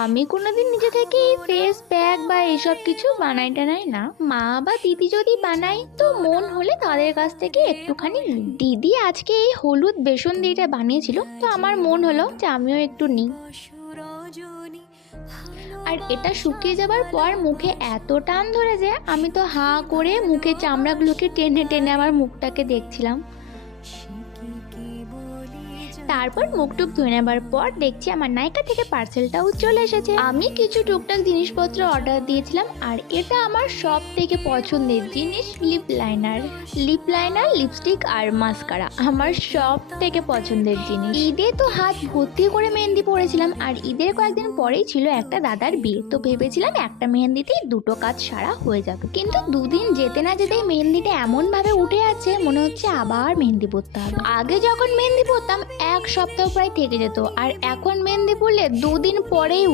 আমি কোনোদিন নিজে থেকে ফেস প্যাক বা এসব কিছু বানাই টানাই না। মা বা দিদি যদি বানাই তো মন হলে তাদের কাছ থেকে একটুখানি নিই। দিদি আজকে এই হলুদ বেসন দিয়েটা বানিয়েছিল, তো আমার মন হলো যে আমিও একটু নিই। আর এটা শুকিয়ে যাবার পর মুখে এত টান ধরে যে আমি তো হাঁ করে মুখে চামড়াগুলোকে টেনে টেনে আমার মুখটাকে দেখছিলাম। তারপর মুখটুক ধুয়ে নেবার পর দেখছি আমার নাইকা থেকে পার্সেলটাও চলে এসেছে। আমি কিছু টুকটাক জিনিসপত্র অর্ডার দিয়েছিলাম, আর এটা আমার সব থেকে পছন্দের জিনিস লিপ লাইনার, লিপস্টিক আর মাস্কারা আমার সব থেকে পছন্দের জিনিস। ঈদে তো হাত ভর্তি করে মেহেন্দি পরেছিলাম, আর ঈদের কয়েকদিন পরেই ছিল একটা দাদার বিয়ে, তো ভেবেছিলাম একটা মেহেন্দিতেই দুটো কাজ সারা হয়ে যাবে। কিন্তু দুদিন যেতে না যেতেই মেহেন্দিটা এমন ভাবে উঠে আছে মনে হচ্ছে আবার মেহেন্দি পরতে হবে। আগে যখন মেহেন্দি পরতাম এক সপ্তাহ প্রায় থেকে যেত, আর এখন মেহেন্দি পরলে দুদিন পরেই